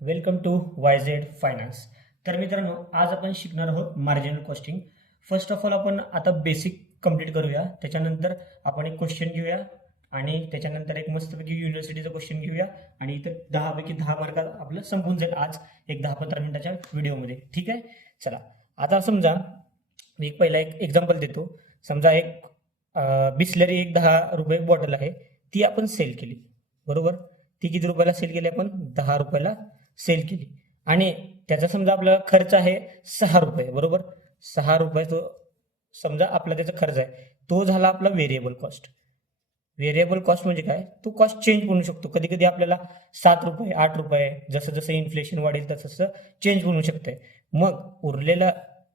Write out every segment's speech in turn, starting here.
Welcome to YZ finance. तर मित्रांनो, आज आपण शिकणार आहोत marginal costing. First of all आपण आता बेसिक कंप्लीट करूया. त्याच्यानंतर आपण एक क्वेश्चन घेऊया आणि त्याच्यानंतर एक मस्तपैकी युनिव्हर्सिटीचा क्वेश्चन घेऊया आणि इथं 10 पैकी 10 मार्कात आपलं संपून जाईल आज एक 10-15 मिनिटाच्या व्हिडिओमध्ये. ठीक आहे, चला. आता समजा मी पहिला एक एक्झाम्पल देतो. समजा एक बिस्लरी एक 10 रुपये बॉटल आहे, ती आपण सेल केली. बरोबर, ती किती रुपयाला सेल केली? आपण 10 रुपयाला सेल केली आणि त्याचा समजा आपला खर्च आहे 6 रुपये. बरोबर, 6 रुपये तो समजा आपला त्याचा खर्च आहे, तो झाला आपला व्हेरिएबल कॉस्ट. व्हेरिएबल कॉस्ट म्हणजे काय? तो कॉस्ट चेंज होऊ शकतो. कधी कधी आपल्याला 7 रुपये 8 रुपये जसं जसं इन्फ्लेशन वाढेल तसं तसं चेंज होऊ शकतंय. मग उरलेलं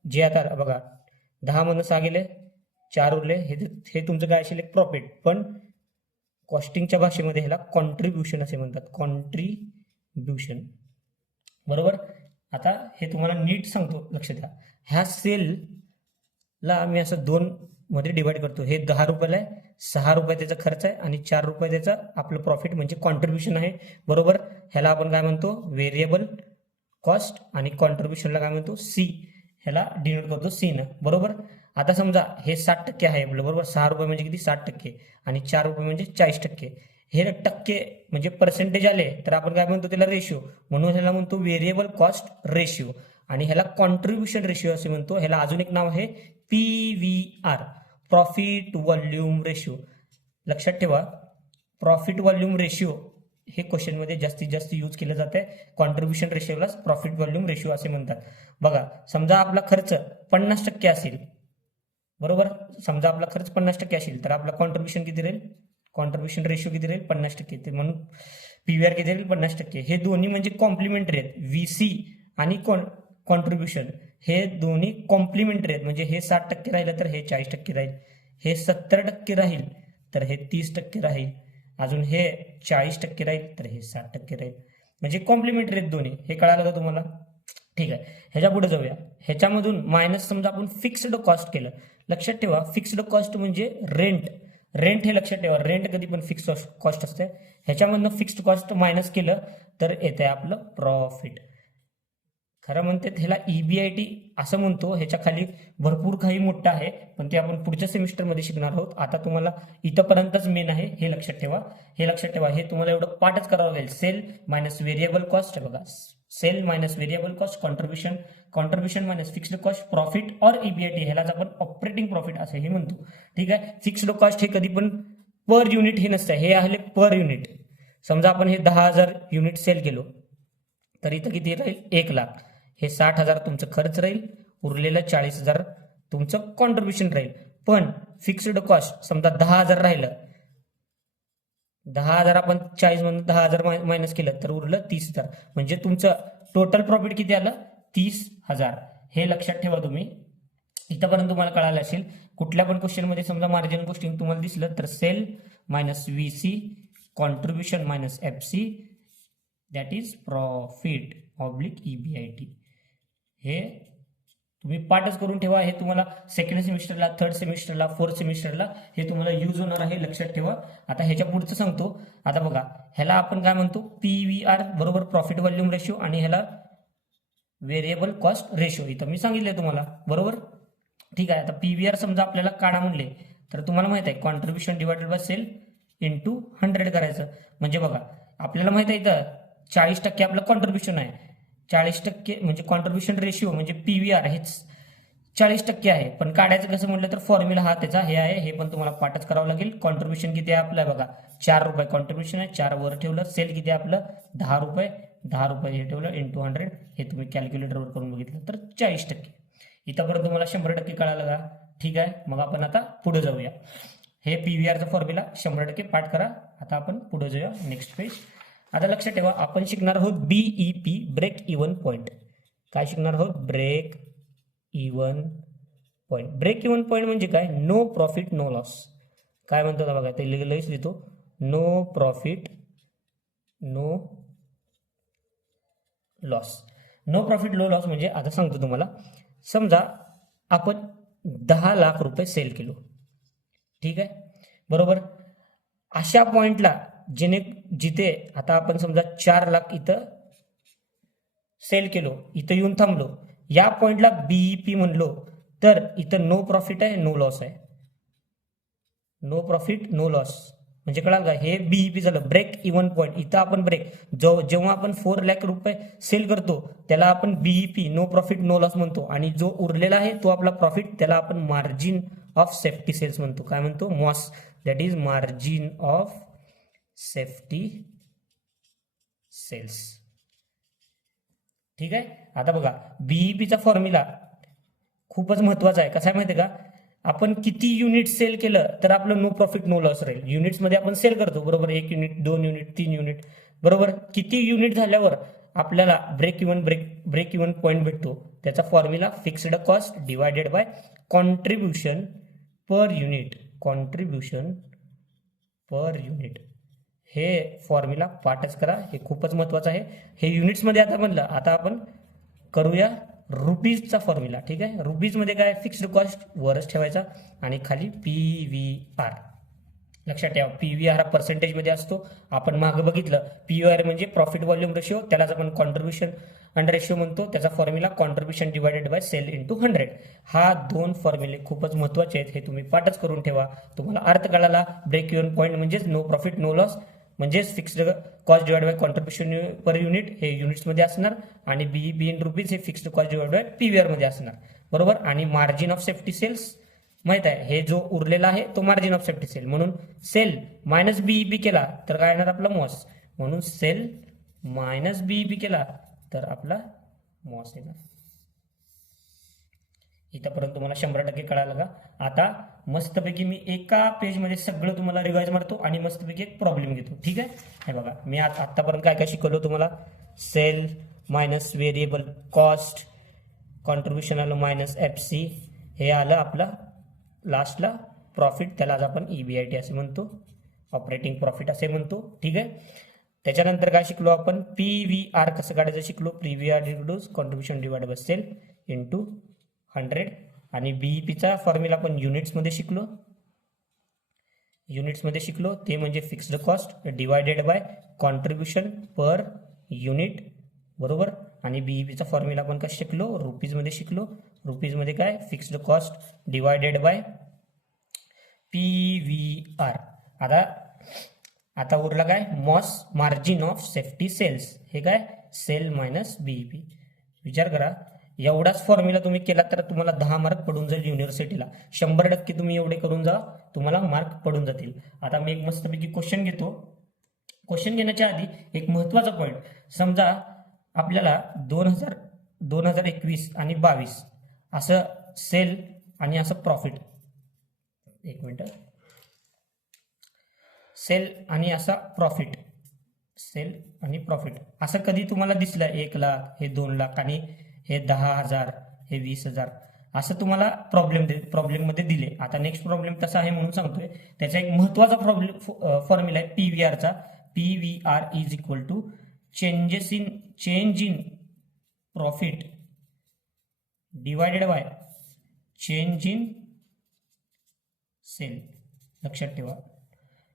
जे आता बघा 10 मधून 6 गेले, 4 उरले, हे तुमचं काय असेल? एक प्रॉफिट. पण कॉस्टिंगच्या भाषेमध्ये ह्याला कॉन्ट्रीब्युशन असे म्हणतात. कॉन्ट्रीब्युशन. बरोबर. आता हे तुम्हाला नीट सांगतो, लक्ष द्या. ह्या सेलला आम्ही असं 2 मध्ये डिवाइड करतो. हे 10 रुपयाला आहे, 6 रुपये त्याचा खर्च आहे आणि 4 रुपये त्याचा आपलं प्रॉफिट म्हणजे कॉन्ट्रीब्युशन आहे. बरोबर, ह्याला आपण काय म्हणतो? Variable cost. आणि कॉन्ट्रीब्युशनला काय म्हणतो? सी. ह्याला डिनोट करतो सी न. बरोबर. आता समजा हे 60% आहे आपलं. बरोबर, 6 रुपये म्हणजे किती? 60% आणि 4 रुपये म्हणजे 40%. हे टक्के म्हणजे पर्सेंटेज आले तर आपण काय म्हणतो? त्याला रेशिओ. म्हणून ह्याला म्हणतो व्हेरिएबल कॉस्ट रेशिओ आणि ह्याला कॉन्ट्रीब्युशन रेशिओ असे म्हणतो. ह्याला अजून एक नाव आहे PVR, प्रॉफिट व्हॉल्यूम रेशिओ. लक्षात ठेवा, प्रॉफिट व्हॉल्यूम रेशिओ हे क्वेश्चन मध्ये जास्तीत जास्त यूज केलं जाते. कॉन्ट्रीब्युशन रेशिओला प्रॉफिट व्हॉल्यूम रेशिओ असे म्हणतात. बघा, समजा आपला खर्च 50% असेल. बरोबर, समजा आपला खर्च 50% असेल तर आपला कॉन्ट्रीब्युशन किती राहील? कॉन्ट्रीब्युशन रेशिओ किती राहील? 50%. ते म्हणून PVR किती राहील? 50%. हे दोन्ही म्हणजे कॉम्प्लिमेंटरी आहेत. VC आणि कॉन्ट्रीब्युशन हे दोन्ही कॉम्प्लिमेंटरी आहेत. म्हणजे हे 60% राहिलं तर हे 40% राहील, हे 70% राहील तर हे 30% राहील, अजून हे 40% राहील तर हे 60% राहील. म्हणजे कॉम्प्लिमेंटरी आहेत दोन्ही. हे कळालं का तुम्हाला? ठीक आहे, ह्याच्या पुढे जाऊया. ह्याच्यामधून मायनस समजा आपण फिक्स्ड कॉस्ट केलं. लक्षात ठेवा, फिक्स्ड कॉस्ट म्हणजे रेंट. रेंट हे लक्षात ठेवा, रेंट कधी पण फिक्स कॉस्ट असते. ह्याच्यामधनं फिक्स्ड कॉस्ट मायनस केलं तर येते आपलं प्रॉफिट. खरं म्हणते ह्याला EBIT असं म्हणतो. ह्याच्या खाली भरपूर काही मोठं आहे, पण ते आपण पुढच्या सेमिस्टरमध्ये शिकणार आहोत. आता तुम्हाला इथंपर्यंतच मेन आहे, हे लक्षात ठेवा. हे लक्षात ठेवा, हे तुम्हाला एवढं पाठच करावं लागेल. Sale minus variable cost. बघा, sale minus variable cost, contribution, contribution minus fixed cost, profit और EBIT. ह्यालाच आपण ऑपरेटिंग प्रॉफिट असंही म्हणतो. ठीक आहे. फिक्स्ड कॉस्ट हे कधी पण पर युनिट हे नसतं, हे आहे पर युनिट. समजा आपण हे 10,000 युनिट सेल केलो तर इथं किती राहील? 1,00,000. हे 60,000 तुमचं खर्च राहील, उरलेलं 40,000 तुमचं कॉन्ट्रीब्युशन राहील. पण फिक्स्ड कॉस्ट समजा 10,000 राहिलं, 10,000 आपण 40 मधून 10,000 मायनस केलं तर उरलं 30,000. म्हणजे तुमचं टोटल प्रॉफिट किती आलं? 30,000. हे लक्षात ठेवा तुम्ही. इथंपर्यंत तुम्हाला कळालं असेल. कुठल्या पण क्वेश्चन मध्ये समजा मार्जिनल कॉस्टिंग तुम्हाला दिसलं तर sale minus VC, contribution minus FC, that is profit oblique EBIT. हे तुम्ही पाठच करून ठेवा. हे तुम्हाला सेकंड सेमिस्टरला, थर्ड सेमिस्टरला, फोर्थ सेमिस्टरला हे तुम्हाला यूज होणार आहे. लक्षात ठेवा. आता ह्याच्या पुढचं सांगतो. आता बघा, ह्याला आपण काय म्हणतो? PVR बरोबर, प्रॉफिट व्हॉल्यूम रेशिओ, आणि ह्याला व्हेरिएबल कॉस्ट रेशिओ. इथं मी सांगितलंय तुम्हाला. बरोबर, ठीक आहे. आता PVR समजा आपल्याला काढा म्हणले तर तुम्हाला माहित आहे contribution divided by sale into 100 करायचं. म्हणजे बघा, आपल्याला माहित आहे इथं 40% आपलं कॉन्ट्रीब्युशन आहे. 40% म्हणजे कॉन्ट्रीब्युशन रेशिओ म्हणजे PVR हेच 40% आहे. पण काढायचं कसं म्हटलं तर फॉर्म्युला हा त्याचा हे आहे. हे पण तुम्हाला पाठच करावं लागेल. कॉन्ट्रीब्युशन किती आहे आपलं? बघा, 4 रुपये कॉन्ट्रीब्युशन आहे, 4 वर ठेवलं. सेल किती आहे आपलं? 10 रुपये, 10 रुपये हे ठेवलं इंटू 100. हे तुम्ही कॅल्क्युलेटरवर करून बघितलं तर 40%. इथंपर्यंत तुम्हाला 100% कळालं का? ठीक आहे. मग आपण आता पुढे जाऊया. हे PVRचा फॉर्म्युला 100% पाठ करा. आता आपण पुढे जाऊया नेक्स्ट पेज. आता लक्षात ठेवा, आपण शिकणार आहोत BEP, ब्रेक इव्हन पॉईंट. काय शिकणार आहोत? Break even point. Break even point म्हणजे काय? No profit no loss. काय म्हणतो बघा, ते लगेच लिहितो. No profit no loss. No profit no loss म्हणजे आता सांगतो तुम्हाला. समजा आपण 10 लाख रुपये सेल केलो. ठीक आहे, बरोबर. अशा पॉइंटला जिथे आता आपण समजा 4 लाख इथं सेल केलो, इथं येऊन थांबलो, या पॉइंटला बीईपी म्हणलो, तर इथं नो प्रॉफिट आहे, नो लॉस आहे. नो प्रॉफिट नो लॉस म्हणजे कळालं का, हे बीईपी झालं ब्रेक इव्हन पॉईंट. इथं आपण ब्रेक जेव्हा आपण 4 लाख रुपये सेल करतो त्याला आपण BEP no profit no loss म्हणतो, आणि जो उरलेला आहे तो आपला प्रॉफिट त्याला आपण मार्जिन ऑफ सेफ्टी सेल्स म्हणतो. काय म्हणतो? MOS. That is margin of safety sales. ठीक आहे. आता बघा बीईपीचा फॉर्म्युला खूपच महत्वाचा आहे. कसा आहे माहिती आहे का, आपण किती युनिट सेल केलं तर आपलं नो प्रॉफिट नो लॉस राहील. युनिट्समध्ये आपण सेल करतो बरोबर, 1 युनिट 2 युनिट 3 युनिट बरोबर. किती युनिट झाल्यावर आपल्याला ब्रेक इव्हन पॉईंट भेटतो, त्याचा formula fixed cost divided by contribution per unit. Contribution per unit हे फॉर्म्युला पाठच करा, हे खूपच महत्वाचं आहे. हे युनिट्समध्ये आता म्हणलं, आता आपण करूया रुपीजचा फॉर्म्युला. ठीक आहे. रुपीजमध्ये काय, फिक्स्ड कॉस्ट वरच ठेवायचा आणि खाली पीव्हीआर. लक्षात ठेवा, पीव्हीआर हा पर्सेंटेजमध्ये असतो. आपण मागं बघितलं पीव्हीआर म्हणजे प्रॉफिट व्हॉल्यूम रेशिओ, त्यालाच आपण कॉन्ट्रीब्युशन अंडर रेशिओ म्हणतो. त्याचा formula contribution divided by sale into 100. हा 2 फॉर्म्युले खूपच महत्वाचे आहेत, हे तुम्ही पाठच करून ठेवा. तुम्हाला अर्थ कळाला. ब्रेक इव्हन पॉईंट म्हणजेच नो प्रॉफिट नो लॉस म्हणजेच fixed cost divide by contribution per unit हे युनिट्समध्ये असणार, आणि बीईपी इन रुपीज हे fixed cost divide by PVR मध्ये असणार बरोबर. आणि मार्जिन ऑफ सेफ्टी सेल्स माहित आहे, हे जो उरलेला आहे तो मार्जिन ऑफ सेफ्टी सेल. म्हणून सेल मायनस बीईपी केला तर काय येणार आपला मॉस. म्हणून सेल मायनस बीईपी केला तर आपला मॉस येणार. इथंपर्यंत तुम्हाला 100% कळालं का. आता मस्तपैकी मी एका पेजमध्ये सगळं तुम्हाला रिवाइज मारतो आणि मस्तपैकी एक प्रॉब्लेम घेतो. ठीक आहे. हे बघा मी आतापर्यंत काय काय शिकवलं तुम्हाला. Sale minus variable cost, contribution आलं मायनस एफसी, हे आलं आपला लास्टला प्रॉफिट, त्याला आज आपण ईबीआयटी असे म्हणतो, ऑपरेटिंग प्रॉफिट असे म्हणतो. ठीक आहे. त्याच्यानंतर काय शिकलो आपण, पीव्हीआर कसं काढायचं शिकलो. PVR reduce contribution divide by sale into 100. आणि बीईपीचा फॉर्म्युला आपण युनिट्समध्ये शिकलो, ते म्हणजे fixed cost divided by contribution per unit बरोबर. आणि बीईपीचा फॉर्म्युला आपण कसं शिकलो, रुपीजमध्ये शिकलो. रुपीजमध्ये काय, fixed cost divided by PVR. आता उरला काय, MOS margin of safety sales. हे काय, सेल मायनस बीईपी. विचार करा, एवढाच फॉर्म्युला तुम्ही केला तर तुम्हाला 10 मार्क पडून जाईल युनिव्हर्सिटीला. 100% तुम्ही एवढे करून जा, तुम्हाला मार्क पडून जातील. आता मी एक मस्तपैकी क्वेश्चन घेतो. क्वेश्चन घेण्याच्या आधी एक महत्वाचा पॉईंट, समजा आपल्याला 2021 आणि 22 असं सेल आणि असं प्रॉफिट, एक मिनिट, सेल आणि असा प्रॉफिट, सेल आणि प्रॉफिट असं कधी तुम्हाला दिसलं, 1 लाख, हे 2 लाख आणि हे 10,000, हे 20,000 असं तुम्हाला प्रॉब्लेममध्ये दिले. आता नेक्स्ट प्रॉब्लेम कसा आहे म्हणून सांगतोय. त्याचा एक महत्वाचा फॉर्म्युला आहे पीव्हीआरचा. PVR is equal to change in profit divided by change in sale. लक्षात ठेवा,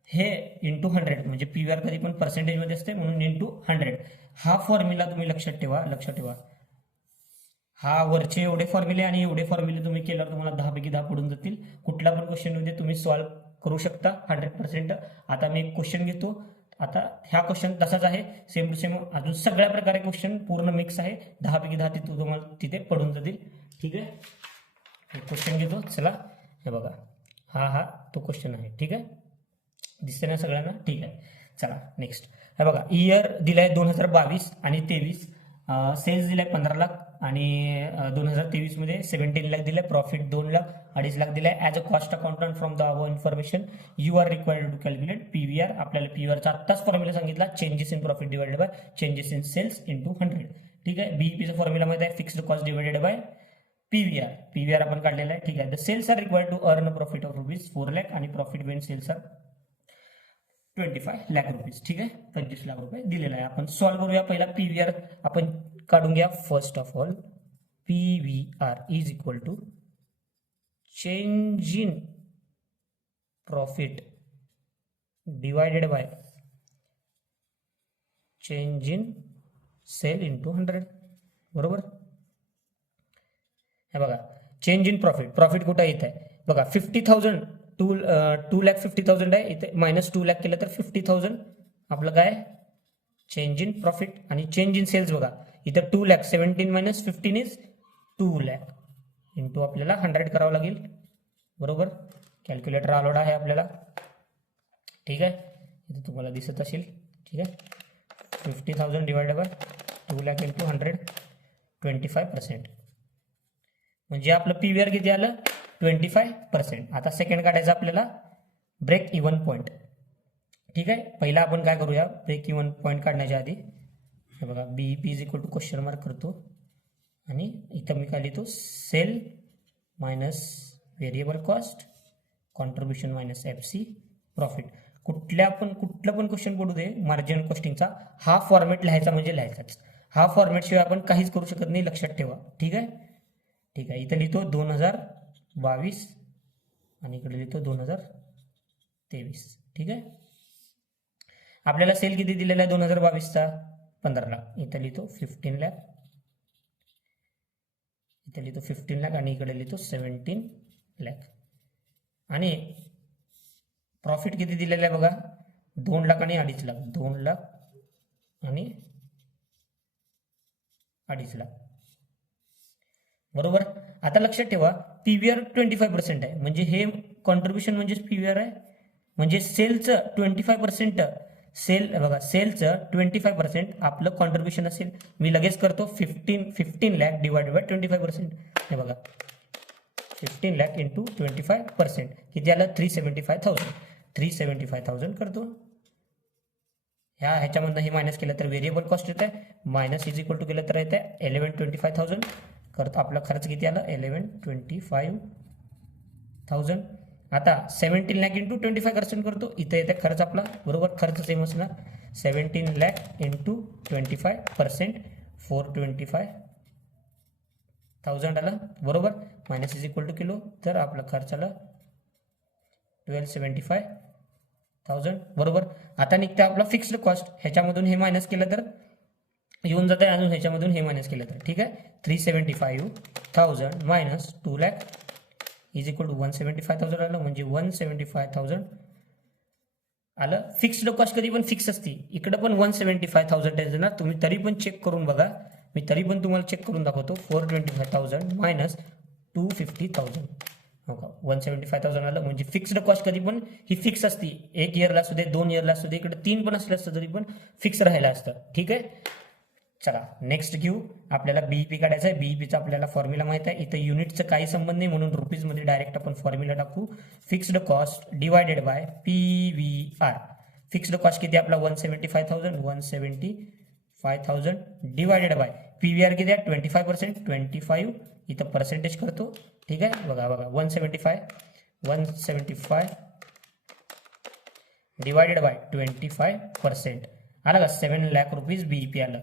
हे इंटू 100 म्हणजे पीव्हीआर कधी पण पर्सेंटेजमध्ये असते म्हणून इंटू 100. हा फॉर्म्युला तुम्ही लक्षात ठेवा. हा वरचे एवढे फॉर्म्युले आणि एवढे फॉर्म्युले तुम्ही केल्यावर तुम्हाला 10 पैकी 10 पडून जातील. कुठला पण क्वेश्चन मध्ये तुम्ही सॉल्व्ह करू शकता 100%. आता मी एक क्वेश्चन घेतो. आता ह्या क्वेश्चन तसाच आहे, सेम टू सेम. अजून सगळ्या प्रकारे क्वेश्चन पूर्ण मिक्स आहे. 10 पैकी 10 तुम्हाला तिथे पडून जातील. ठीक आहे. क्वेश्चन घेतो. चला हे बघा, हा तो क्वेश्चन आहे. ठीक आहे, दिसते ना सगळ्यांना. ठीक आहे. चला नेक्स्ट. हे बघा, इयर दिलाय 2022 आणि 23. सेल्स दिलाय 15 लाख आणि 2023 मध्ये 17 लाख दिलाय. प्रॉफिट 2 लाख, 2.5 लाख दिलाय. As a cost accountant from the above information you are required to calculate PVR. आपल्याला पीव्हीआरचा आत्ताच फॉर्म्युला सांगितला, changes in profit divided by changes in sales into 100. ठीक आहे. बीईपीचा फॉर्म्युला माहिती आहे, fixed cost divided by PVR आपण काढलेला आहे. ठीक आहे. The sales are required to earn profit of rupees 4 lakh आणि profit when sales are 25 lakh rupees. ठीक आहे, 25 लाख रुपये दिलेला आहे. आपण सॉल्व्ह करूया. पहिला पीव्हीआर आपण काढून घ्या. First of all PVR is equal to change in profit divided by change in sale into 100. बरोबर. हे बघा चेंज इन प्रॉफिट, प्रॉफिट कुठं येत आहे बघा 50,000 2,50,000 आहे, इथे -2,00,000 केलं तर 50,000 आपलं काय चेंज इन प्रॉफिट. आणि चेंज इन सेल्स बघा इथं 2,00,000 17 - 15 इज 2,00,000 इंटू आपल्याला 100 करावं लागेल. बरोबर. कॅल्क्युलेटर अलाउड आहे आपल्याला. ठीक आहे, इथे तुम्हाला दिसत असेल. ठीक आहे, 50,000 डिवाइडेड बाय 2,00,000 इंटू 100 25%. म्हणजे आपलं पीव्हीआर किती आलं 25%. आता सेकंड काढायचं आपल्याला ब्रेक इव्हन पॉईंट. ठीक आहे, पहिला आपण काय करूया ब्रेक इव्हन पॉईंट काढण्याच्या आधी हे बघा BEP is equal to question mark करतो आणि इथं मी काय लिहितो sale minus variable cost contribution minus FC profit. कुठलं पण क्वेश्चन पडू दे मार्जिनल कॉस्टिंगचा हा फॉर्मॅट लिहायचा म्हणजे लिहायचाच. हा फॉर्मॅट शिवाय आपण काहीच करू शकत नाही, लक्षात ठेवा. ठीक आहे, ठीक आहे. इथं लिहितो 2022 आणि इकडे लिहितो 2023. ठीक आहे, आपल्याला सेल किती दिलेला आहे 2022चा 15,00,000. इथं लिहितो 15,00,000, इथं लिहितो 15,00,000 आणि इकडे लिहितो 17,00,000. आणि प्रॉफिट किती दिलेला आहे बघा 2,00,000 आणि 2,50,000. 2,00,000 आणि 2,50,000. बरोबर. आता लक्षात ठेवा पीव्हीआर 25% आहे, म्हणजे हे कॉन्ट्रीब्युशन म्हणजेच पीव्हीआर आहे. म्हणजे सेलचं 25%, सेल बघा सेलचं 25% आपलं कॉन्ट्रीब्युशन असेल. मी लगेच करतो 15,00,000 डिवाइडेड बाय 25%. हे बघा 15,00,000 इंटू 25% किती आलं 375,000. 375,000 करतो. ह्याच्यामधनं हे मायनस केलं तर व्हेरिएबल कॉस्ट येत आहे, मायनस इज इक्वल टू केलं तर येत आहे 1125,000 करतो. आपला खर्च किती आला 1125,000. आता 17,00,000 इंटू 25% करतो. इथं येते खर्च आपला. बरोबर, खर्च सेम असणार 17,00,000 इंटू 25% 425,000 आला. बरोबर, minus is equal two kilo तर आपला खर्च आला 1275,000. बरोबर. आता निघतं आपला फिक्स्ड कॉस्ट. ह्याच्यामधून हे मायनस केलं तर येऊन जात आहे, अजून ह्याच्यामधून हे मायनस केलं तर. ठीक आहे, 375,000 मायनस 2,00,000 इज इक्वल टू 175,000 आलं. म्हणजे 175,000 आलं. फिक्स्ड कॉस्ट कधी पण फिक्स असते. इकडं पण 175,000 येणार. तुम्ही तरी पण चेक करून बघा, मी तरी पण तुम्हाला चेक करून दाखवतो. 425,000 मायनस 250,000 हो का 175,000 आलं. म्हणजे फिक्स्ड कॉस्ट कधी पण ही फिक्स असते. 1 इयरला असू दे 2 इयरला असू दे, इकडे 3 पण असले असतं तरी पण फिक्स राहायला असतं. ठीक आहे, चला नेक्स्ट घेऊ. आपल्याला बीईपी काढायचं आहे. बीईपीचा आपल्याला फॉर्म्युला माहित आहे. इथं युनिटचं काही संबंध नाही म्हणून रुपीजमध्ये डायरेक्ट आपण फॉर्म्युला टाकू. Fixed cost divided by PVR. Fixed cost किती आपला 175,000 डिवायडेड बाय पीव्हीआर किती आहे 25%. 25 इथं पर्सेंटेज करतो. ठीक आहे, बघा 175 डिवायडेड बाय 25% आलं का 7,00,000 रुपीज बीईपी आलं.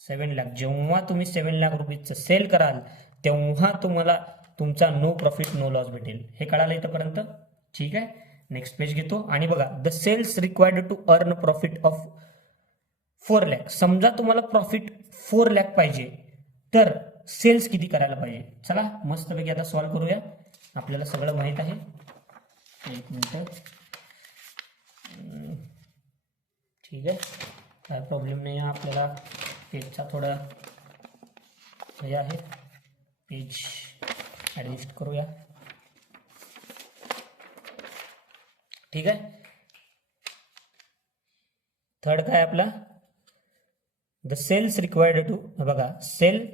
7,00,000. जेव्हा तुम्ही 7,00,000 रुपीजचं सेल कराल तेव्हा तुम्हाला तुमचा नो प्रॉफिट नो लॉस भेटेल. हे कळालं इथंपर्यंत. ठीक आहे, नेक्स्ट पेज घेतो आणि बघा the sales required to earn profit of 4,00,000. समजा तुम्हाला प्रॉफिट 4,00,000 पाहिजे तर सेल्स किती करायला पाहिजे. चला मस्तपैकी आता सॉल्व्ह करूया. आपल्याला सगळं माहित आहे. एक मिनिट. ठीक आहे, काय प्रॉब्लेम नाही आहे. आपल्याला पेजचा थोडा हे आहे, पेज ॲडजस्ट करूया. ठीक आहे, थर्ड काय आपला द सेल्स रिक्वायर्ड टू बघा सेल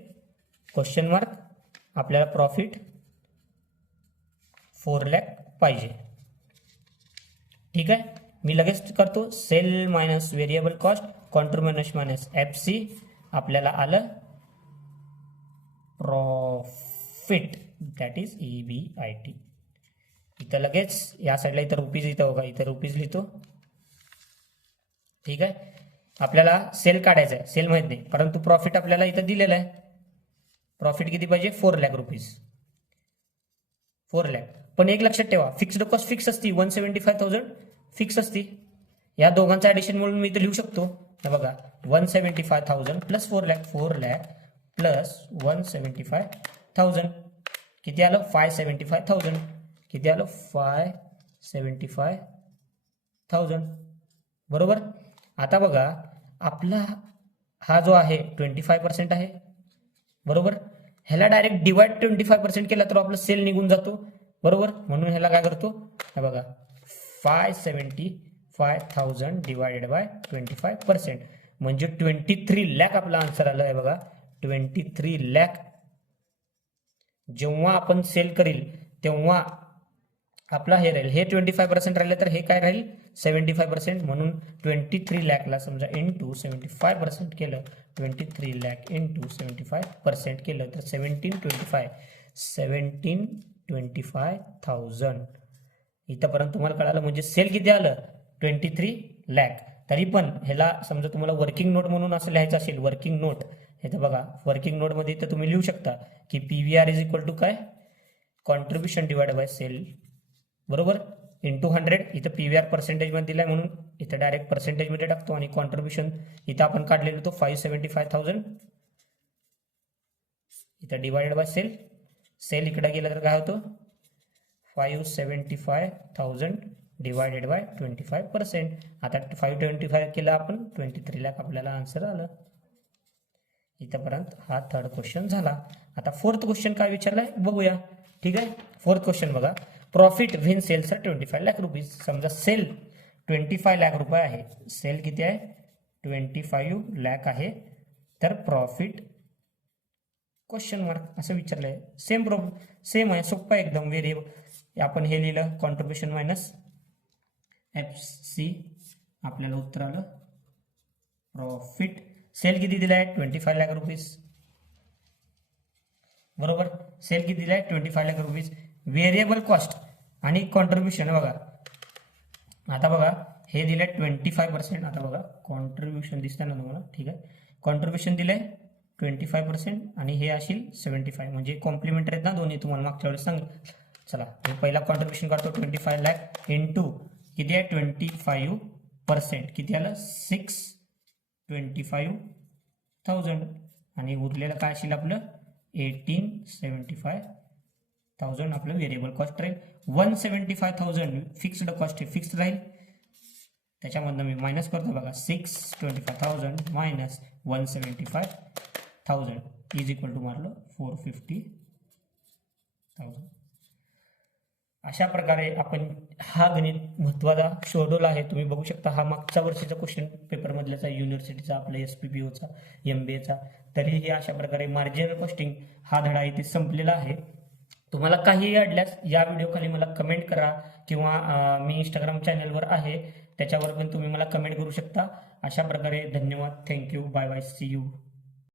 क्वेश्चन मार्क आपल्याला प्रॉफिट 4,00,000 पाहिजे. ठीक आहे, मी लगेच करतो sale minus variable cost contribution minus FC आपल्याला आलं प्रॉफिट दॅट इज EBIT. इथं लगेच या साईडला इथं रुपीज इथं बघा इथं रुपीज लिहितो. ठीक आहे, आपल्याला सेल काढायचं आहे. सेल माहित नाही परंतु प्रॉफिट आपल्याला इथं दिलेलं आहे. प्रॉफिट किती पाहिजे 4,00,000 रुपीज 4,00,000. पण एक लक्षात ठेवा फिक्स्ड कॉस्ट फिक्स असती 175,000 फिक्स असती. या दोघांचं ऍडिशन म्हणून मी इथे लिहू शकतो. हे बघा 175,000 प्लस 4,00,000 प्लस 175,000 किती आलं 575,000 किती आलं 575,000 बरोबर. आता बघा आपला हा जो आहे 25% आहे बरोबर. ह्याला डायरेक्ट डिवाइड 25% केला तर आपला सेल निघून जातो बरोबर. म्हणून ह्याला काय करतो हे बघा 575,000 डिवायडेड बाय 25% म्हणजे 23 लाख आपला आन्सर आला आहे बघा. 23 लाख जेव्हा आपण सेल करील तेव्हा आपला हे राहील, हे 25% राहिले तर हे काय राहील 75%. म्हणून 23 लाखला समजा इंटू 75% केलं, 23 लाख इंटू 75% केलं तर 1725,000 इथंपर्यंत तुम्हाला कळालं. म्हणजे सेल किती आलं 23 लाख. तरी पण ह्याला समजा तुम्हाला वर्किंग नोट म्हणून असं लिहायचं असेल, वर्किंग नोट हे तर बघा वर्किंग नोट मध्ये तर तुम्ही लिहू शकता की PVR इज इक्वल टू काय कॉन्ट्रीब्युशन डिवाइड बाय सेल बरोबर इंटू 100. इथं PVR पर्सेंटेज मध्ये दिलाय म्हणून इथं डायरेक्ट पर्सेंटेज मध्ये टाकतो आणि कॉन्ट्रीब्युशन इथं आपण काढलेलं होतो 575,000 इथं डिवाइडेड बाय सेल. सेल इकडे गेला तर काय होतं 575,000 डिवायडेड बाय 25%. आता 525 केलं आपण 23 लाख आपल्याला आन्सर आलं. इथंपर्यंत हा थर्ड क्वेश्चन झाला. आता फोर्थ क्वेश्चन काय विचारलाय बघूया. ठीक आहे, फोर्थ क्वेश्चन बघा. Profit when sales are 25 lakh rupees. समजा सेल 25 लाख रुपये आहे, सेल किती आहे 25 लाख आहे, तर प्रॉफिट क्वेश्चन मार्क असं विचारलंय. सेम आहे, सोपं आहे एकदम. व्हेरिएबल आपण हे लिहिलं कॉन्ट्रीब्युशन मायनस FC आपल्याला उत्तर आलं प्रॉफिट. सेल किती दिलाय 25 लाख रुपीज बरोबर. सेल किती दिलाय 25 लाख रुपीज. व्हेरिएबल कॉस्ट आणि कॉन्ट्रीब्युशन बघा. आता बघा हे दिलंय 25%. आता बघा कॉन्ट्रीब्युशन दिसतं ना तुम्हाला. ठीक आहे, कॉन्ट्रीब्युशन दिलंय 25% आणि हे असेल 75 म्हणजे कॉम्प्लिमेंटरी आहेत ना दोन्ही. तुम्हाला मागच्या वेळेस सांग. चला हे पहिला कॉन्ट्रीब्युशन काढतो 25 लाख इंटू किती आहे 25% किती आलं 625,000 आणि उरलेलं काय असेल आपलं 1875,000 आपलं व्हेरिएबल कॉस्ट राहील. 175,000 फिक्स्ड कॉस्ट आहे, फिक्स्ड राहील. त्याच्यामधनं मी मायनस करतो बघा 625,000 मायनस 175,000 इज इक्वल टू मारलं 450,000. अशा प्रकारे आपण हा गणित महत्त्वाचा शोधवला आहे. तुम्ही बघू शकता हा मागच्या वर्षीचा क्वेश्चन पेपर मधल्याचा युनिव्हर्सिटीचा आपला SPPOचा MBAचा. तरीही अशा प्रकारे मार्जिनल कॉस्टिंग हा धडा इथे संपलेला आहे. तुम्हाला काहीही अडल्यास या व्हिडिओ खाली मला कमेंट करा किंवा मी इंस्टाग्राम चॅनलवर आहे त्याच्यावर पण तुम्ही मला कमेंट करू शकता. अशा प्रकारे धन्यवाद, thank you, bye bye, see you.